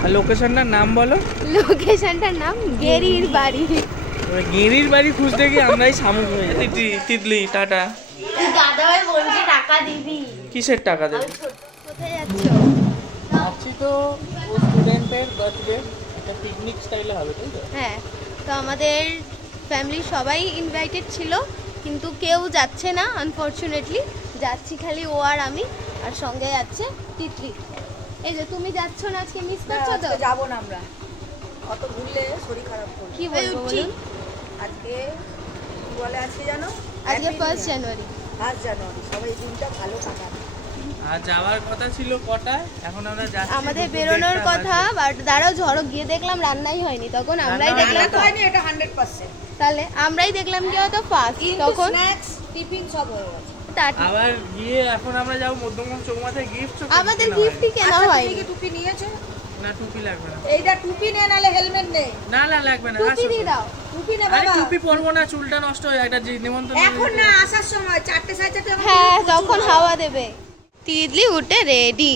না। লোকেশনটার নাম বলো। লোকেশনটার নাম গেরির বাড়ি। গেরির বাড়ি খুঁজতে গিয়ে আমরাই শামুক হয়ে যাই। তিতলি টাটা। দাদাভাই বলছে টাকা দিবি। কিসের টাকা দেবে? কোথায় যাচ্ছ? আছি তো ও স্টুডেন্টের বার্থডে, একটা পিকনিক স্টাইলে হবে তাই তো? হ্যাঁ, তো আমাদের ফ্যামিলির সবাই ইনভাইটেড ছিল, কিন্তু কেউ যাচ্ছে না আনফরচুনেটলি। যাচ্ছি খালি ও আর আমি, আর সঙ্গে যাচ্ছে তিতলি। এই যে তুমি যাচ্ছ না, আজকে মিস করছো তো? যাবো না আমরা, অত ঘুরলে শরীর খারাপ করবে। কি বলবো বলুন? আজকে কি বলে, আজকে জানো আজকে 1 জানুয়ারি। 1 জানুয়ারি, সবাই এই দিনটা ভালো কাটাবে। আর যাওয়ার কথা ছিল কটায়, এখন আমরা যাচ্ছি। আমাদের বেরোনোর কথা, বাট দাঁড়াও ঝড়ক গিয়ে দেখলাম রান্নাই হয়নি, তখন আমরাই দেখলাম তো হয়নি, এটা 100%। তাহলে আমরাই দেখলাম কি হয়তো ফার্স্ট, তখন স্ন্যাক্স টিফিন সব হয়ে গেছে। আবার গিয়ে এখন আমরা যাবো মধ্যমগ্রাম চৌমাথায় গিফট। আমাদের গিফটই কেনা হয়। তুমি কি টুপি নিয়েছো? না টুপি লাগবে না। এইটা টুপি নে, নালে হেলমেট নে। না না লাগবে না। টুপি দিয়ে দাও। টুপি নে আরে বাবা। টুপি পরবো না, চুলটা নষ্ট হয়ে যায়। একটা নিমন্ত্রণ এখন না, আসার সময় 4টে 4:30 আমাকে। হ্যাঁ, যখন হাওয়া দেবে। তিতলি উঠে রেডি।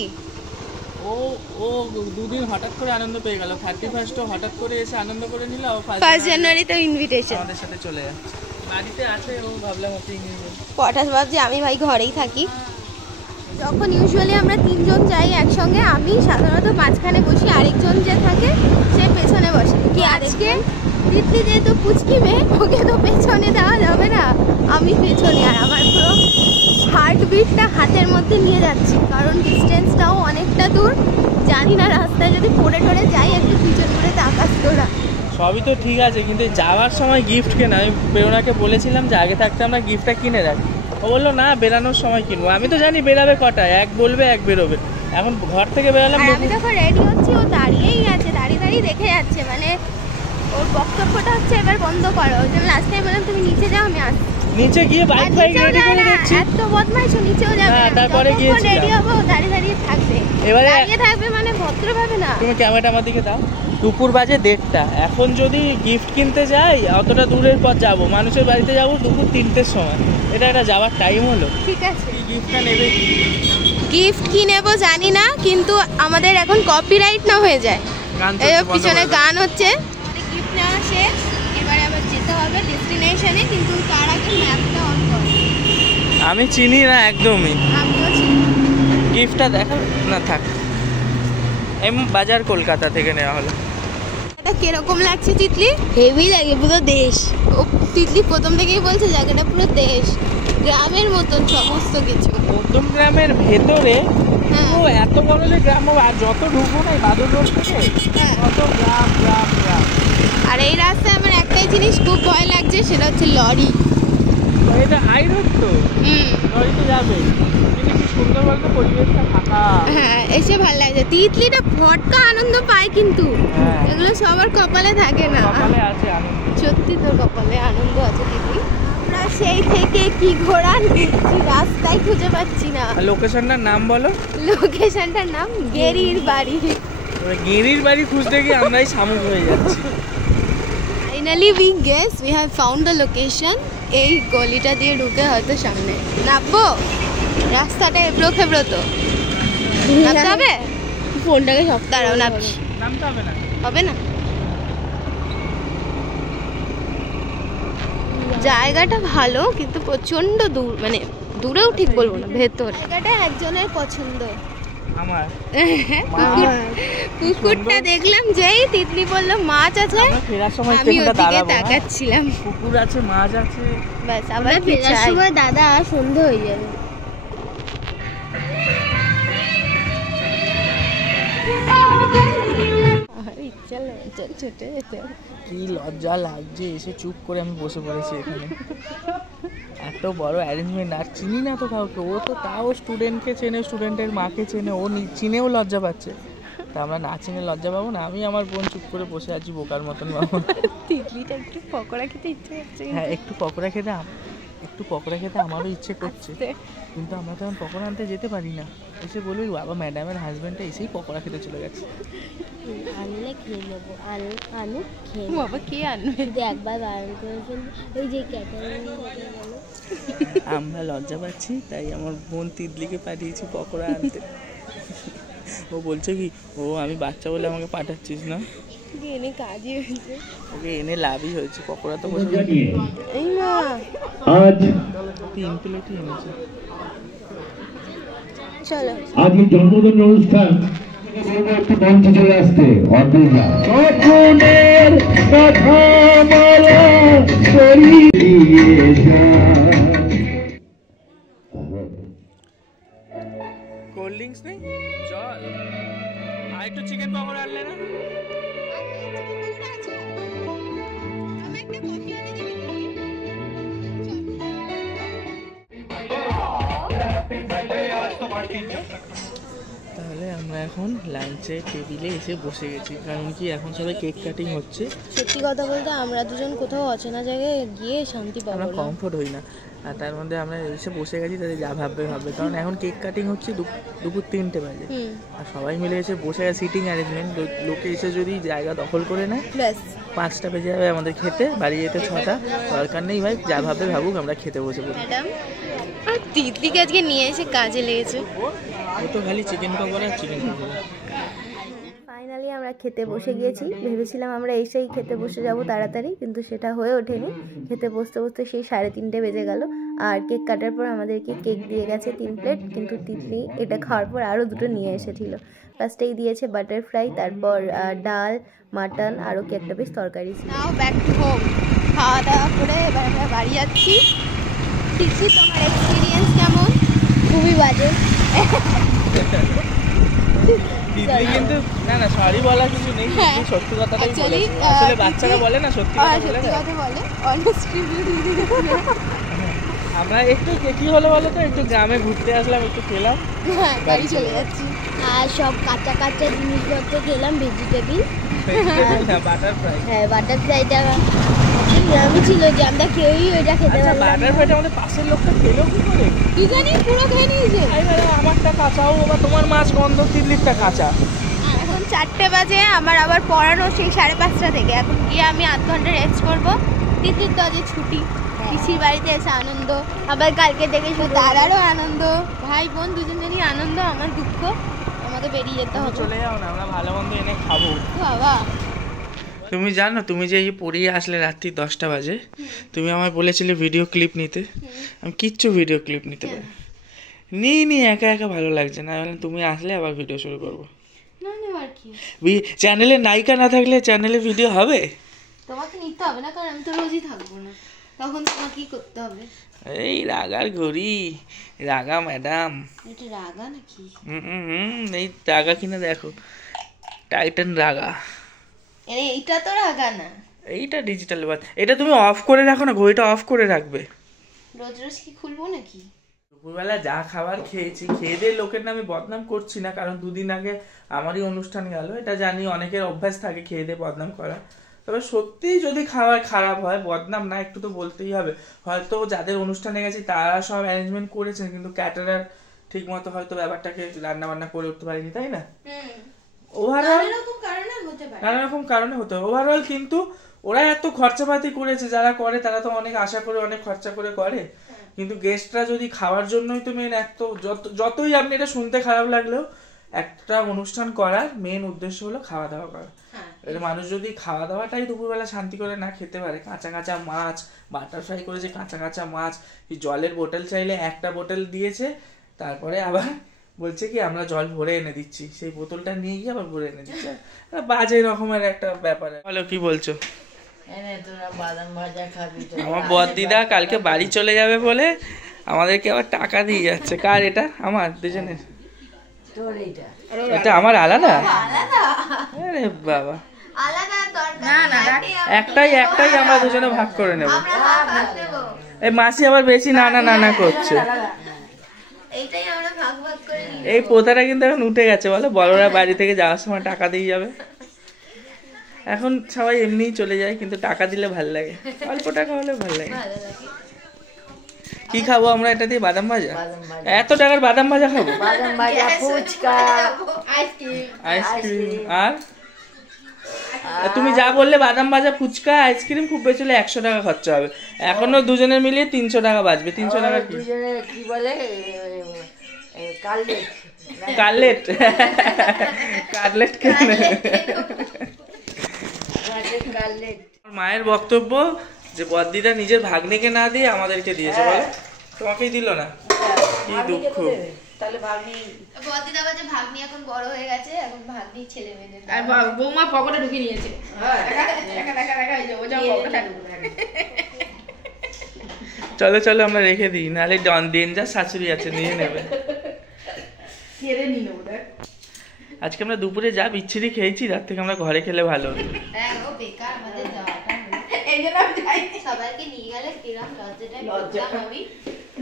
ও দুদিন হঠাৎ করে আনন্দ পেয়ে গেল। 31st হঠাৎ করে এসে আনন্দ করে নিল। 1 জানুয়ারিতে ইনভিটেশন আমাদের সাথে চলে যাচ্ছে। বাড়িতে আছে ও, ভাবলাম ওকে নিয়ে পটাশ ভাবছি আমি ভাই ঘরেই থাকি। যখন ইউজুয়ালি আমরা 3 জন যাই একসঙ্গে, আমি সাধারণত মাঝখানে বসি, আরেকজন যে থাকে সে পেছনে বসে। কি আজকে তিতলি যেহেতু পুচকি মেয়ে, ওকে তো পেছনে দেওয়া যাবে না, আমি পেছনে। আর আমার পুরো হার্টবিটটা হাতের মধ্যে নিয়ে যাচ্ছি, কারণ ডিস্টেন্সটাও অনেকটা দূর। জানি না রাস্তায় যদি পড়ে টরে যাই, একটু পিছন করে তাকাস তোরা। সবই তো ঠিক আছে, কিন্তু যাওয়ার সময় গিফট কেনা, আমি প্রেরণাকে বলেছিলাম যে আগে থাকতে আমরা গিফটটা কিনে রাখি। ও বললো না, বেরানোর সময় কিনবো। আমি তো জানি বেরাবে কটায়, এক বলবে এক বেরোবে। এখন ঘর থেকে বেরালাম। আর আমি যখন রেডি হচ্ছি, ও দাঁড়িয়েই আছে, দাঁড়িয়ে দাঁড়িয়ে দেখে যাচ্ছে। মানে ওর বক্তব্যটা হচ্ছে এবার বন্ধ করো। ওই জন্য লাস্ট টাইম বললাম তুমি নিচে যাও, আমি আসছি। নিচে গিয়ে বাইক ফাইক রেডি করে দিচ্ছি। এত বদমাইশ, নিচেও যাবে না। তারপরে গিয়েছিলাম। রেডি হবো, দাঁড়িয়ে দাঁড়িয়ে থাকবে। এবারে দাঁড়িয়ে থাকবে মানে ভদ্রভাবে না। তুমি ক্যামেরাটা আমার দিকে দাও। দুপুর বাজে 1:30। এখন যদি গিফট কিনতে যাই, অতটা দূরের পর যাব, মানুষের বাড়িতে যাব দুপুর 3টের সময়। এটা একটা যাওয়ার টাইম হলো। ঠিক আছে, কি গিফটটা নেবে? গিফট কি নেবো জানি না, কিন্তু আমাদের এখন কপিরাইট না হয়ে যায়। এই পিছনে গান হচ্ছে। গিফট নেওয়া শেষ, এবারে আবার যেতে হবে ডেস্টিনেশনে, কিন্তু তার আগে ম্যাপটা অন করো। আমি চিনি না একদমই। আমিও চিনি। গিফটটা দেখা না থাক। বাজার কলকাতা থেকে নেওয়া হলো। এটা কিরকম লাগছে তিতলি? হেভি লাগে, পুরো দেশ। ও তিতলি প্রথম থেকেই বলছে জায়গাটা পুরো দেশ, গ্রামের মতন সমস্ত কিছু। মধ্যম গ্রামের ভেতরে ও এত বড় যে গ্রাম, আর যত ঢুকবো না বাদুর রোড থেকে তত গ্রাম গ্রাম গ্রাম। আর এই রাস্তায় আমার একটাই জিনিস খুব ভয় লাগছে, সেটা হচ্ছে লরি। এটা হাই রোড তো, লরিতে যাবে। কিন্তু কি সুন্দর বলতো পরিবেশটা ফাঁকা। হ্যাঁ, এসে ভালো লাগছে। তিতলিটা ফটকা আনন্দ পায়, কিন্তু এগুলো সবার কপালে থাকে না। কপালে আছে আনন্দ। সত্যি তোর কপালে আনন্দ আছে তিতলি। আমরা সেই থেকে কি ঘোড়া নিচ্ছি, রাস্তায় খুঁজে পাচ্ছি না। লোকেশনটার নাম বলো। লোকেশনটার নাম গেরির বাড়ি। গেরির বাড়ি খুঁজতে গিয়ে আমরাই শামুক হয়ে যাচ্ছি। Finally we guess we have found the location. এই গলিটা দিয়ে ঢুকে হয়তো সামনে নামবো। রাস্তাটা এবড়ো খেবড়ো, তো নামতে হবে। ফোনটাকে সব দাঁড়াও, নামছি। নামতে হবে না, হবে না। জায়গাটা ভালো, কিন্তু প্রচন্ড দূর, মানে দূরেও ঠিক বলবো না, ভেতর। জায়গাটা একজনের পছন্দ আমার। পুকুরটা দেখলাম, যেই তিতলি বললো মাছ আছে, আমি ওদিকে তাকাচ্ছিলাম। পুকুর আছে, মাছ আছে, বাস আবার ফেরার সময় দাদা সন্ধ্যা হয়ে যাবে। কি লজ্জা লাগছে, এসে চুপ করে আমি বসে পড়েছি এখানে। এত বড় অ্যারেঞ্জমেন্ট, আর চিনি না তো কাউকে। ও তো তাও স্টুডেন্টকে চেনে, স্টুডেন্টের মাকে চেনে, ও চিনেও লজ্জা পাচ্ছে। তা আমরা না চিনে লজ্জা পাবো না? আমি আমার বোন চুপ করে বসে আছি বোকার মতন। বাবা তিতলিটা একটু পকোড়া খেতে ইচ্ছে করছে। হ্যাঁ, একটু পকোড়া খেতে আমারও ইচ্ছে করছে, কিন্তু আমরা তো এখন পকোড়া আনতে যেতে পারি না। এসে বলবি বাবা ম্যাডামের হাজব্যান্ডটা এসেই পকোড়া খেতে চলে গেছে। আনলে খেয়ে নেবো, আনু খেয়ে বাবা কে আনবে? একবার বারণ করে ফেলবো, ওই যে ক্যাটারিং। আমরা লজ্জা পাচ্ছি, তাই আমার বোন তিতলিকে পাঠিয়েছি পকোড়া আনতে। ও বলছে কি, ও আমি বাচ্চা বলে আমাকে পাঠাচ্ছিস না, এনে কাজই হয়েছে। ওকে এনে লাভই হয়েছে। পকোড়া তো বসে এই না আজ 3 প্লেটই এনেছে। চলো আজকে জন্মদিন অনুষ্ঠান একটু মঞ্চে চলে আসতে অদ্ভুতা স্বপ্নের কথা বলা করিয়ে যায়। কোল্ড ড্রিঙ্কস নেই, জল আর একটু চিকেন পকোড়া আনলে না? তাহলে আমরা এখন লাঞ্চের টেবিলে এসে বসে গেছি, কারণ কি এখন সবাই কেক কাটিং হচ্ছে। সত্যি কথা বলতে আমরা দুজন কোথাও অচেনা জায়গায় গিয়ে শান্তি পাবো আমরা না। কমফোর্ট হই না, আর তার মধ্যে আমরা এসে বসে গেছি, তাদের যা ভাববে ভাববে, কারণ এখন কেক কাটিং হচ্ছে দুপুর 3টে বাজে, আর সবাই মিলে এসে বসে গেছে। সিটিং অ্যারেঞ্জমেন্ট, লোকে এসে যদি জায়গা দখল করে নেয় ব্যাস 5টা বেজে যাবে আমাদের খেতে, বাড়ি যেতে 6টা। দরকার নেই ভাই, যা ভাববে ভাবুক, আমরা খেতে বসে পড়ি। ম্যাডাম আর তিতলিকে আজকে নিয়ে এসে কাজে লেগেছে। ও তো খালি chicken pakora chicken pakora. Finally আমরা খেতে বসে গিয়েছি। ভেবেছিলাম আমরা এসেই খেতে বসে যাব তাড়াতাড়ি, কিন্তু সেটা হয়ে ওঠেনি। খেতে বসতে বসতে সেই 3:30 বেজে গেল। আর কেক কাটার পর আমাদেরকে কেক দিয়ে গেছে 3 প্লেট, কিন্তু তিতলি এটা খাওয়ার পর আরও 2টো নিয়ে এসেছিল। ফার্স্টেই দিয়েছে বাটার ফ্রাই, তারপর ডাল, মাটন, আরও কি একটা বেশ তরকারি ছিল। নাও ব্যাক টু হোম। খাওয়া দাওয়া করে এবার আমরা বাড়ি যাচ্ছি। তিতলি, তোমার এক্সপিরিয়েন্স কেমন? খুবই বাজে। দিদি কিন্তু না সরি বলা কিছু নেই, দিদি সত্যি কথাটাই বলে। আসলে বাচ্চারা বলে না, সত্যি কথা বলে না। কথা বলে অনেস্ট রিভিউ দিয়ে দিতে। আমরা একটু কি হলো বলো তো, একটু গ্রামে ঘুরতে আসলাম, একটু খেলাম, হ্যাঁ বাড়ি চলে যাচ্ছি। আর সব কাঁচা কাঁচা জিনিসপত্র খেলাম, ভেজিটেবিল। Butter fry. হ্যাঁ, বাটার ফ্রাইটা আমি ছিল যে আমরা কেউই ওইটা খেতে আচ্ছা, পারলাম না। বাটার ফ্রাইটা আমাদের পাশের লোকটা খেলো কি করে? কি জানি পুরো খেয়ে নিয়েছে। আমি বললাম আমারটা কাঁচাও, বা তোমার মাছ গন্ধ, তিতলিরটা কাঁচা। এখন 4টে বাজে, আমার আবার পড়ানো সেই 5:30 থেকে। এখন গিয়ে আমি 8 ঘন্টা রেস্ট করবো। তিতলির তো আজকে ছুটি, পিসির বাড়িতে এসে আনন্দ, আবার কালকে থেকে তারারও আনন্দ। ভাই বোন দুজনেরই আনন্দ, আমার দুঃখ। আমাকে বেরিয়ে যেতে হবে। চলে যাও না, আমরা ভালো মন্দ এনে খাবো। বাবা তুমি জানো, তুমি যে এই পড়িয়ে আসলে রাত্রি 10টা বাজে, তুমি আমায় বলেছিলে ভিডিও ক্লিপ নিতে, আমি কিচ্ছু ভিডিও ক্লিপ নিতে পারি নি, একা একা ভালো লাগছে না। বললাম তুমি আসলে আবার ভিডিও শুরু করবো। না আর কি, চ্যানেলে নায়িকা না থাকলে চ্যানেলে ভিডিও হবে? তোমাকে নিতে হবে না, কারণ আমি তো রোজই থাকবো না, তখন তোমাকে কি করতে হবে? এই রাগার ঘড়ি, রাগা ম্যাডাম। এটা রাগা নাকি? এই রাগা কিনা দেখো, টাইটান রাগা। এইটা তো রাগা না, এইটা ডিজিটাল বাদ। এটা তুমি অফ করে রাখো না, ঘড়িটা অফ করে রাখবে। রোজ রোজ কি খুলবো নাকি? দুপুরবেলা যা খাবার খেয়েছি, খেয়ে দিয়ে লোকের নামে বদনাম করছি না, কারণ 2 দিন আগে আমারই অনুষ্ঠান গেল। এটা জানি অনেকের অভ্যাস থাকে খেয়ে দিয়ে বদনাম করা, তবে সত্যি যদি খাবার খারাপ হয়, বদনাম না, একটু তো বলতেই হবে। হয়তো যাদের অনুষ্ঠানে গেছি তারা সব অ্যারেঞ্জমেন্ট করেছেন, কিন্তু ক্যাটারার ঠিক মতো হয়তো ব্যাপারটাকে রান্না বান্না করে উঠতে পারেনি, তাই না? ওভারঅল নানা রকম কারণে হতে হবে। ওভারঅল কিন্তু ওরা এত খরচাপাতি করেছে, যারা করে তারা তো অনেক আশা করে অনেক খরচা করে করে, কিন্তু গেস্টরা যদি খাওয়ার জন্যই তো মেন, যতই আপনি এটা শুনতে খারাপ লাগলেও একটা অনুষ্ঠান করার মেন উদ্দেশ্য হলো খাওয়া দাওয়া করা। মানুষ যদি খাওয়া দাওয়াটাই দুপুরবেলা শান্তি করে না খেতে পারে, কাঁচা কাঁচা মাছ, বাটার ফ্রাই করেছে, কাঁচা কাঁচা মাছ, জলের বোতল চাইলে একটা বোতল দিয়েছে, তারপরে আবার বলছে কি আমরা জল ভরে এনে দিচ্ছি, সেই বোতলটা নিয়ে গিয়ে আবার ভরে এনে দিচ্ছে। বাজে রকমের একটা ব্যাপার। বলো কি বলছো? আমার বড়দিদা কালকে বাড়ি চলে যাবে বলে আমাদেরকে আবার টাকা দিয়ে যাচ্ছে। কার এটা? আমার দুজনের। এটা আমার আলাদা? আরে বাবা, একটাই আমরা দুজনে ভাগ করে নেব। এই মাসি আবার বেশি না করছে। এই পোতাটা কিন্তু এখন উঠে গেছে, বলো বড়রা বাড়ি থেকে যাওয়ার সময় টাকা দিয়ে যাবে। এখন সবাই এমনিই চলে যায়, কিন্তু টাকা দিলে ভাল লাগে, অল্প টাকা হলে ভাল লাগে। কি খাবো আমরা এটা দিয়ে? বাদাম ভাজা। এত টাকার বাদাম ভাজা খাবো? আইসক্রিম। আর তুমি যা বললে, বাদাম ভাজা, ফুচকা, আইসক্রিম, খুব বেশি হলে 100 টাকা খরচা হবে। এখনো দুজনের মিলিয়ে 300 টাকা বাঁচবে। 300 টাকা কি বলে কাটলেট কাটলেট কেন? মায়ের বক্তব্য যে বদ্দিটা নিজের ভাগ্নিকে না দিয়ে আমাদেরকে দিয়েছে, বলে তোমাকেই দিল না, কি দুঃখ। তাহলে ভাবি বদ্দিদা বলছে ভাগ্নি এখন বড় হয়ে গেছে, এখন ভাগ্নি ছেলে মেয়েদের আর বৌমা পকেটে ঢুকিয়ে নিয়েছে। চলো চলো আমরা রেখে দিই, নাহলে ডেঞ্জার শাশুড়ি আছে, নিয়ে নেবে। কেড়ে নিল ওটা। আজকে আমরা দুপুরে যা বিচ্ছিরি খেয়েছি, তার থেকে আমরা ঘরে খেলে ভালো। হ্যাঁ ও বেকার আমাদের যাওয়াটা হলো। এই জন্য আমি যাইনি। সবাইকে নিয়ে গেলে কিরম লজ্জাটা করতাম আমি।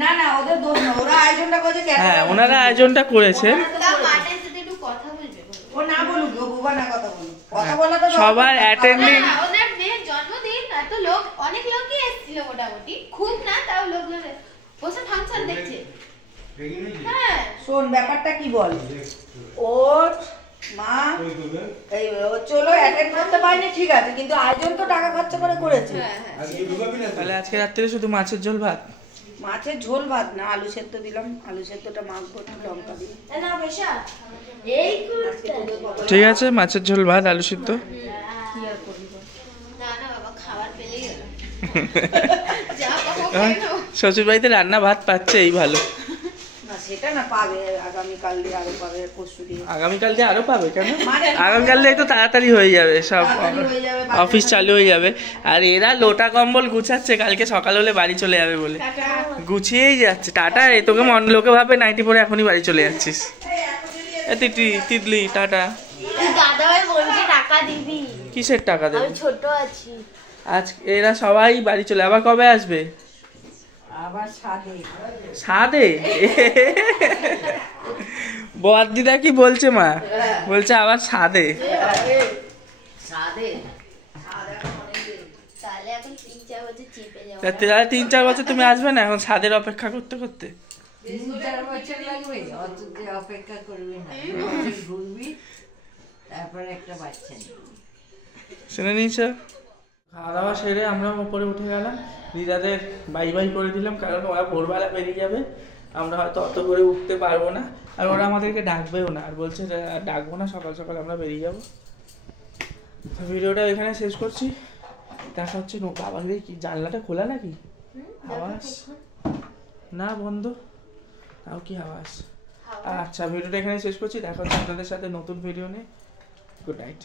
না না ওদের দোষ না, ওরা আয়োজনটা করেছে কেন? হ্যাঁ ওনারা আয়োজনটা করেছে। তা মাটার সাথে একটু কথা বলবে বলো। ও না বলুক, ও বুবা না কথা বলুক, কথা বলা তো সবার অ্যাটেন্ডিং না, ওদের মেয়ের জন্মদিন, এত লোক, অনেক লোকই এসেছিল মোটামুটি, খুব না তাও লোকজন বসে ফাংশন দেখছে। হ্যাঁ শোন ব্যাপারটা কি বল, ওর মা এই ও চলো অ্যাটেন্ড করতে পারেনি ঠিক আছে, কিন্তু আয়োজন তো টাকা খরচা করে করেছে। তাহলে আজকে রাত্রে শুধু মাছের ঝোল ভাত। মাছের ঝোল ভাত না, আলু সেদ্ধ দিলাম, আলু সেদ্ধটা মাখবো একটু লঙ্কা দিয়ে। না পয়সা এই ঠিক আছে, মাছের ঝোল ভাত আলু সিদ্ধ। না না বাবা, খাবার পেলেই হলো। যা পাবো খেয়ে নেবো। শ্বশুর বাড়িতে রান্না ভাত পাচ্ছে, এই ভালো। না সেটা না, পাবে আগামীকাল দিয়ে আরো পাবে, পরশু দিয়ে। আগামীকাল দিয়ে আরো পাবে কেন? মানে আগামীকাল দিয়ে তো তাড়াতাড়ি হয়ে যাবে, সব তাড়াতাড়ি হয়ে যাবে, অফিস চালু হয়ে যাবে। আর এরা লোটা কম্বল গুছাচ্ছে, কালকে সকাল হলে বাড়ি চলে যাবে বলে গুছিয়েই যাচ্ছে। টাটা, এ তোকে লোকে ভাবে নাইটি পরে এখনই বাড়ি চলে যাচ্ছিস। তিতলি টাটা। দাদা ভাই বলছে টাকা দিবি, কিসের টাকা দেবে? আমি ছোট আছি। আজ এরা সবাই বাড়ি চলে, আবার কবে আসবে? আবার সাদে সাদে বদ্দিদা কি বলছে মা? বলছে আবার সাদে। সাদে তাহলে এখন 3-4 বছর চিপে যাবো। 3-4 বছর তুমি আসবে না এখন সাদের অপেক্ষা করতে করতে? 3-4 বছর লাগবে, অত যে অপেক্ষা করবি না, ঘুরবি, তারপরে একটা বাচ্চা নিবি। শুনে নিয়েছ? খাওয়া দাওয়া সেরে আমরা উপরে উঠে গেলাম, দিদাদের বাই বাই করে দিলাম, কারণ ওরা ভোরবেলা বেরিয়ে যাবে, আমরা হয়তো অত করে উঠতে পারবো না, আর ওরা আমাদেরকে ডাকবেও না, আর বলছে ডাকবো না, সকাল সকাল আমরা বেরিয়ে যাবো। ভিডিওটা এখানে শেষ করছি, দেখা হচ্ছে। বাবা রে, কি জানলাটা খোলা নাকি? আওয়াজ না, বন্ধ, তাও কি আওয়াজ। আচ্ছা ভিডিওটা এখানে শেষ করছি, দেখা হচ্ছে আপনাদের সাথে নতুন ভিডিও নিয়ে। Good night.